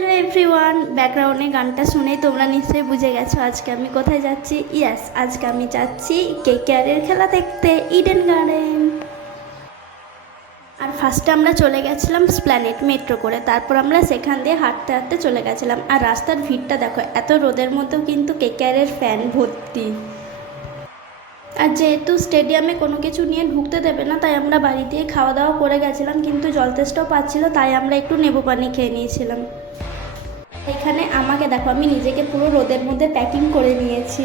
Hello everyone, ব্যাকগ্রাউন্ডে গানটা শুনেই তোমরা নিশ্চয়ই বুঝে গেছো আজকে আমি কোথায় যাচ্ছি। ইয়েস, আজকে আমি যাচ্ছি কেকেআরের খেলা দেখতে, ইডেন গার্ডেন। আর ফার্স্টে আমরা চলে গেছিলাম স্প্ল্যানেড মেট্রো করে, তারপর আমরা সেখান দিয়ে হাঁটতে হাঁটতে চলে গেছিলাম। আর রাস্তার ভিড়টা দেখো, এত রোদের মধ্যেও কিন্তু কেকেআরের ফ্যান ভর্তি। আর যেহেতু স্টেডিয়ামে কোনো কিছু নিয়ে ঢুকতে দেবে না, তাই আমরা বাড়ি দিয়ে খাওয়া দাওয়া করে গেছিলাম, কিন্তু জল তেষ্টাও পাচ্ছিল, তাই আমরা একটু নেবু পানি খেয়ে নিয়েছিলাম। এখানে আমাকে দেখো, আমি নিজেকে পুরো রোদের মধ্যে প্যাকিং করে নিয়েছি।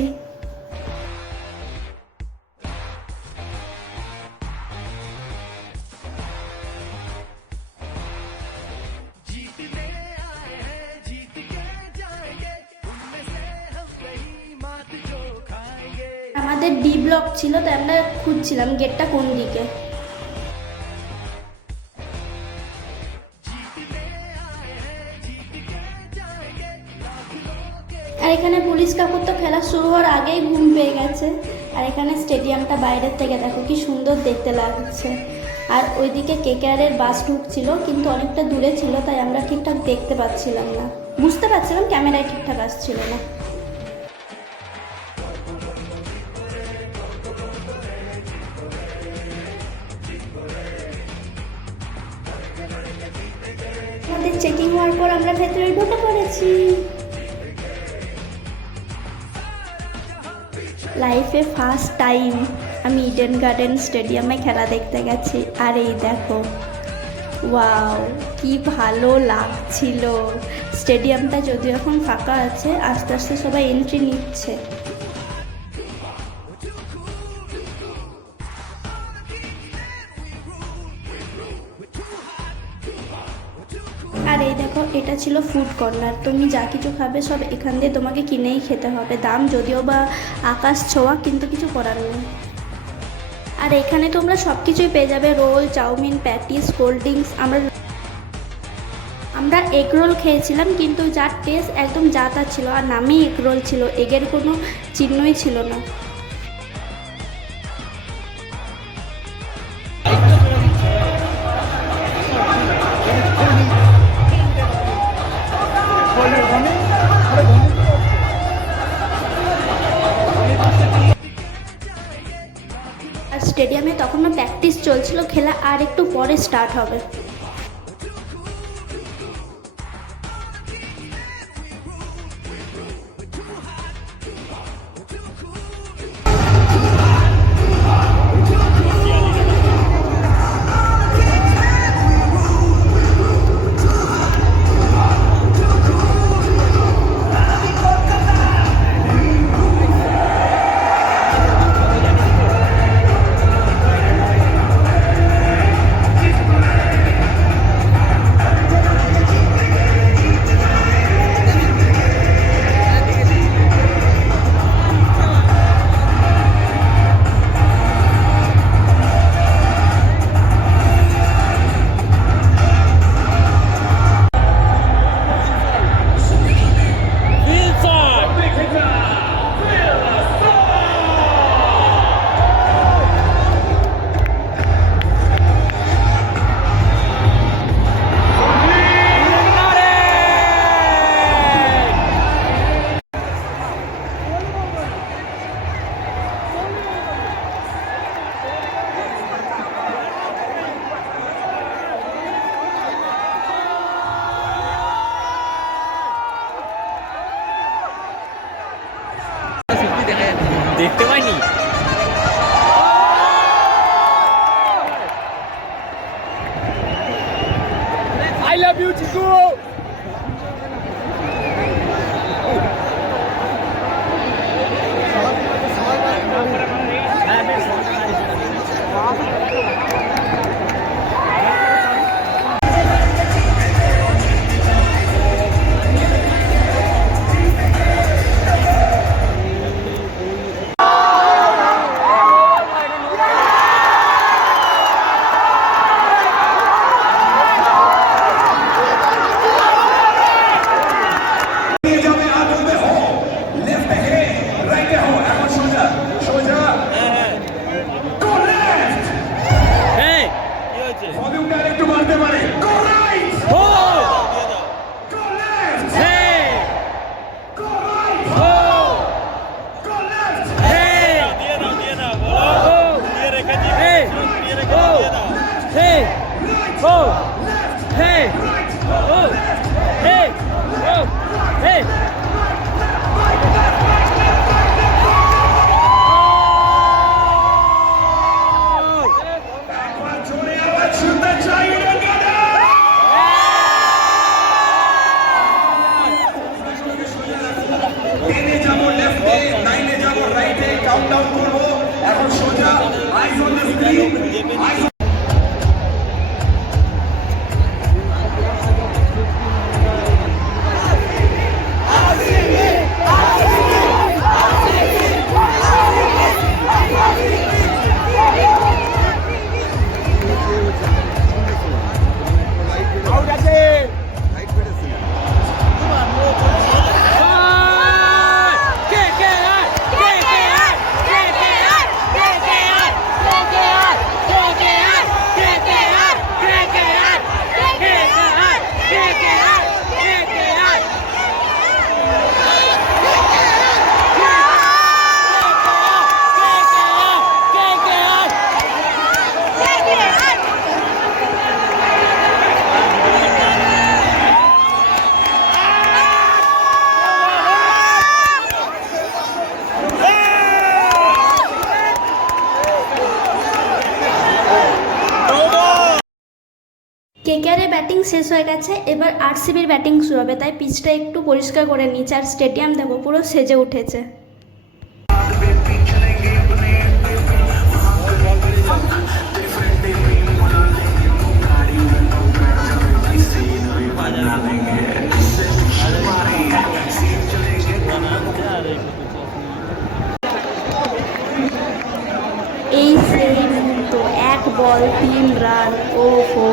আমাদের ডি ব্লক ছিল, তাই আমরা খুঁজছিলাম গেটটা কোন দিকে। আর এখানে পুলিশ কাকুর তো খেলা শুরু হওয়ার আগেই ঘুম পেয়ে গেছে। আর এখানে স্টেডিয়ামটা বাইরের থেকে দেখো কি সুন্দর দেখতে লাগছে। আর ওইদিকে কেকেআরের বাস ঢুকছিল, কিন্তু অনেকটা দূরে ছিল, তাই আমরা ঠিকঠাক দেখতে পাচ্ছিলাম না, বুঝতে পারছিলাম ক্যামেরায় ঠিকঠাক আসছিল না। আমাদের চেকিং হওয়ার পর আমরা ভেতরে ঢুকে পড়েছি। লাইফে ফার্স্ট টাইম আমি ইডেন গার্ডেন স্টেডিয়ামে খেলা দেখতে গেছি। আর এই দেখো, ওয়াও, কি ভালো লাগছিল। স্টেডিয়ামটা যদিও এখন ফাঁকা আছে, আস্তে আস্তে সবাই এন্ট্রি নিচ্ছে। আর এই দেখো, এটা ছিল ফুড কর্নার। তুমি যা কিছু খাবে সব এখান দিয়ে তোমাকে কিনেই খেতে হবে, দাম যদিও বা আকাশ ছোঁয়া, কিন্তু কিছু করার নেই। আর এখানে তোমরা সব কিছুই পেয়ে যাবে, roll, chowmein, patties, cold drinks. আমরা এগ রোল খেয়েছিলাম, কিন্তু যার টেস্ট একদম যা তা ছিল, আর নামেই এগ রোল ছিল, এগের কোনো চিহ্নই ছিল না। আর স্টেডিয়ামে তখনও প্র্যাকটিস চলছিল, খেলা আর একটু পরে স্টার্ট হবে। দেখতে পাইনি। I love you, Chico. কেকেআরের ব্যাটিং শেষ হয়ে গেছে, এবার আরসিবির ব্যাটিং শুরু হবে, তাই পিচটা একটু পরিষ্কার করে নিচ্ছে। আর স্টেডিয়াম দেখো পুরো সেজে উঠেছে। এই সেই মুহূর্ত, 1 বল 3 রান। ওহো,